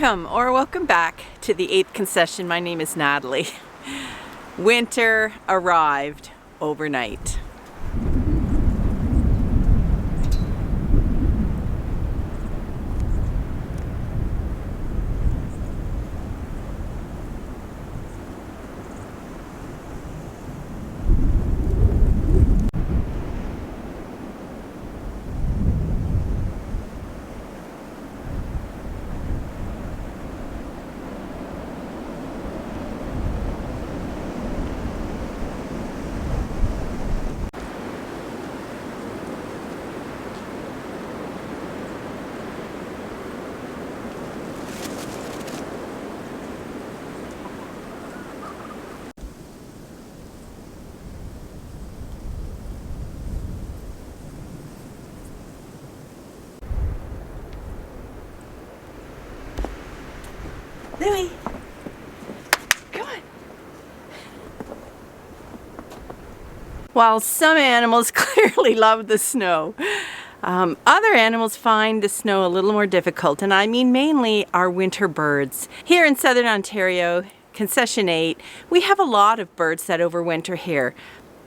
Welcome back to the 8th concession. My name is Natalie. Winter arrived overnight. Louie, come on. While some animals clearly love the snow, other animals find the snow a little more difficult, and I mean mainly our winter birds. Here in southern Ontario, Concession 8, we have a lot of birds that overwinter here.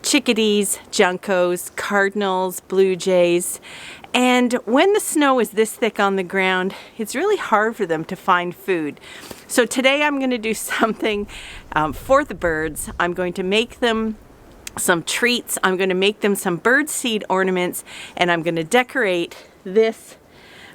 Chickadees, juncos, cardinals, blue jays, and when the snow is this thick on the ground, it's really hard for them to find food. So today I'm going to do something for the birds. I'm going to make them some treats. I'm going to make them some bird seed ornaments, and I'm going to decorate this,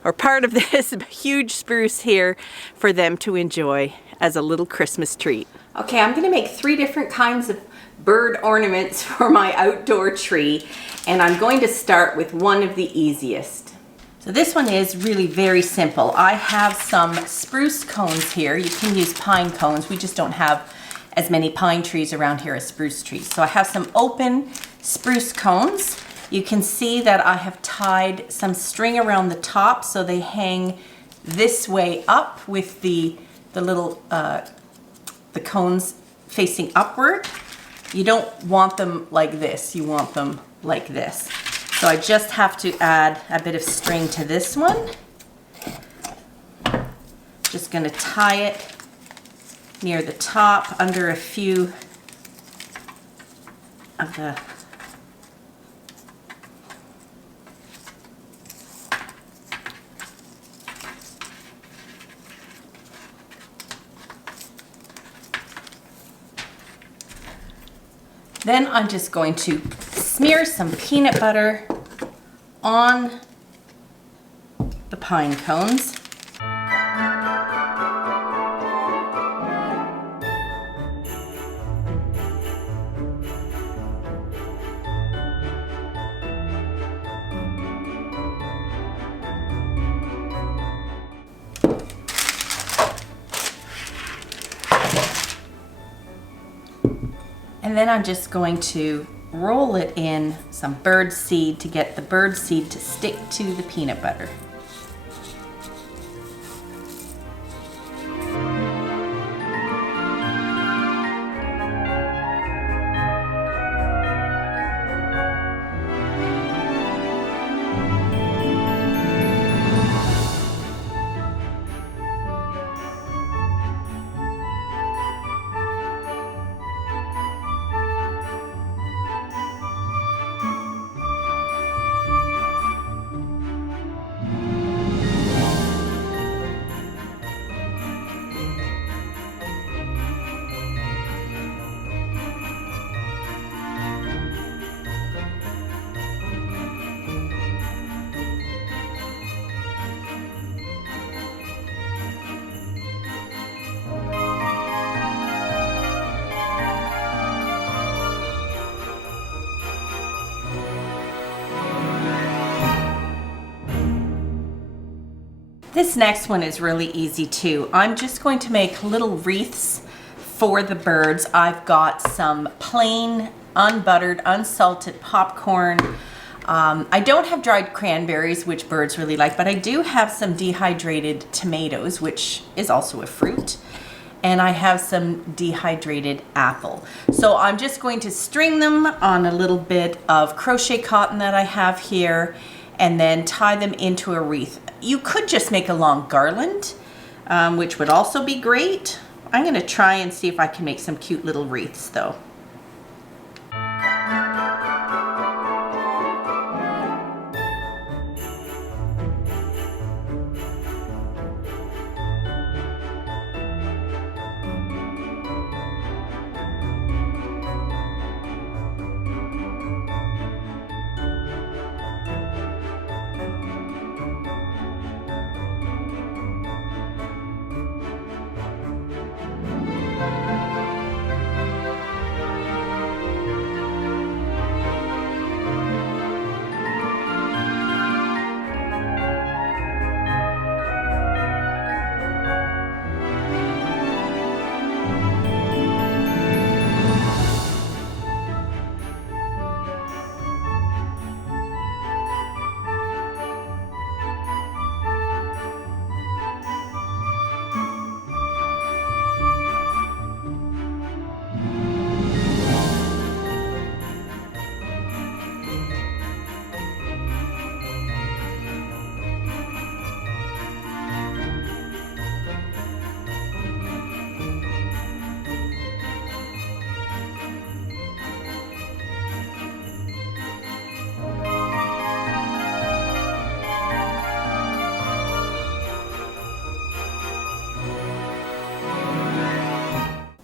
or part of this huge spruce here, for them to enjoy as a little Christmas treat. Okay, I'm going to make 3 different kinds of bird ornaments for my outdoor tree, and I'm going to start with one of the easiest. So this one is really very simple. I have some spruce cones here. You can use pine cones. We just don't have as many pine trees around here as spruce trees. So I have some open spruce cones. You can see that I have tied some string around the top so they hang this way up with the little the cones facing upward. You don't want them like this, you want them like this. So I just have to add a bit of string to this one. Just gonna tie it near the top under a few of the Then I'm just going to smear some peanut butter on the pine cones. And then I'm just going to roll it in some bird seed to get the bird seed to stick to the peanut butter. This next one is really easy too. I'm just going to make little wreaths for the birds. I've got some plain, unbuttered, unsalted popcorn. I don't have dried cranberries, which birds really like, but I do have some dehydrated tomatoes, which is also a fruit. And I have some dehydrated apple. So I'm just going to string them on a little bit of crochet cotton that I have here, and then tie them into a wreath. You could just make a long garland, which would also be great. I'm going to try and see if I can make some cute little wreaths though.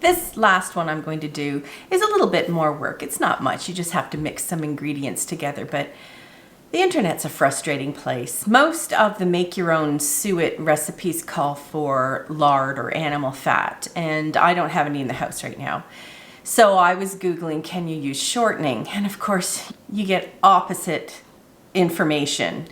This last one I'm going to do is a little bit more work. It's not much, you just have to mix some ingredients together, but the internet's a frustrating place. Most of the make your own suet recipes call for lard or animal fat, and I don't have any in the house right now. So I was Googling, can you use shortening? And of course, you get opposite information.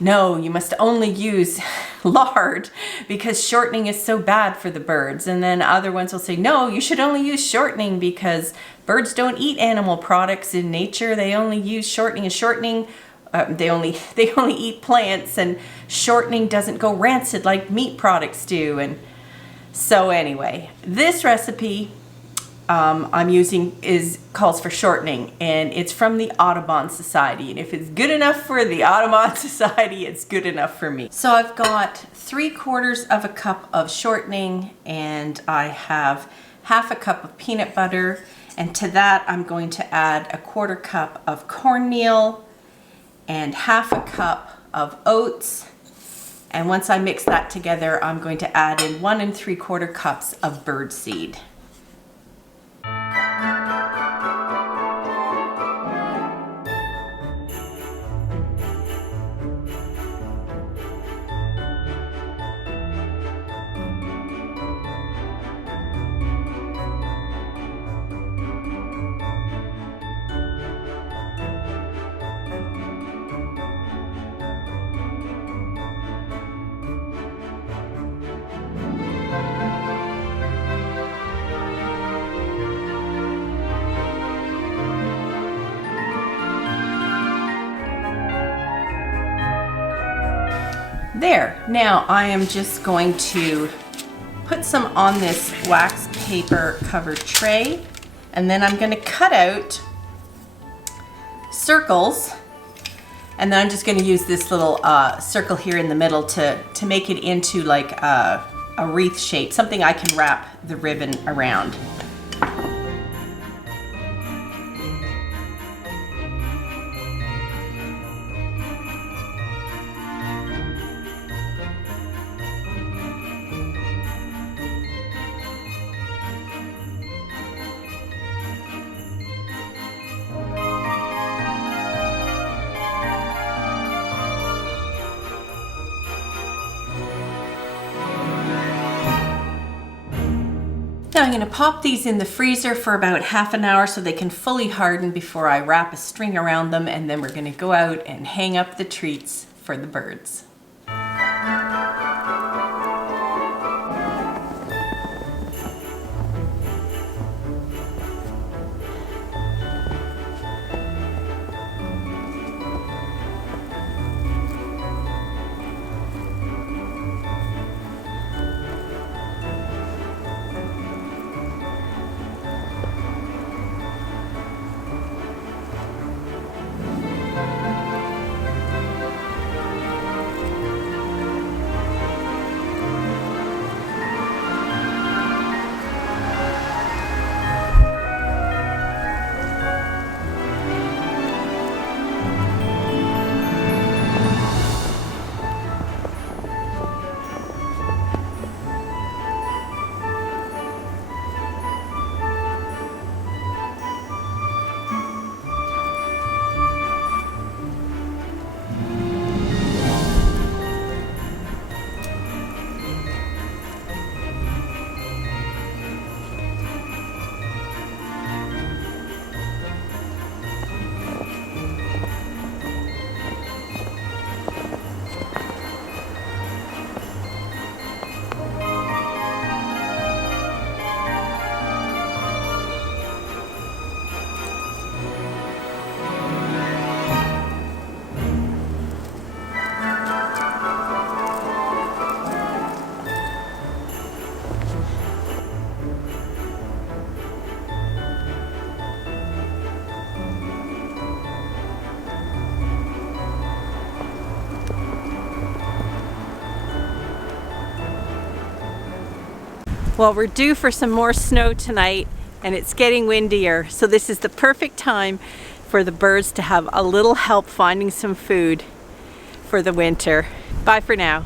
No, you must only use lard because shortening is so bad for the birds. And then other ones will say, no, you should only use shortening because birds don't eat animal products in nature. They only use shortening, and shortening, they only eat plants, and shortening doesn't go rancid like meat products do. And so anyway, this recipe I'm using calls for shortening, and it's from the Audubon Society, and if it's good enough for the Audubon Society, it's good enough for me. So I've got 3/4 of a cup of shortening, and I have 1/2 cup of peanut butter, and to that I'm going to add 1/4 cup of cornmeal and 1/2 cup of oats. And once I mix that together, I'm going to add in 1 3/4 cups of birdseed. There, now I am just going to put some on this wax paper covered tray, and then I'm going to cut out circles, and then I'm just going to use this little circle here in the middle to make it into like a wreath shape, something I can wrap the ribbon around. Now I'm going to pop these in the freezer for about 1/2 hour so they can fully harden before I wrap a string around them, and then we're going to go out and hang up the treats for the birds. Well, we're due for some more snow tonight, and it's getting windier, so this is the perfect time for the birds to have a little help finding some food for the winter. Bye for now.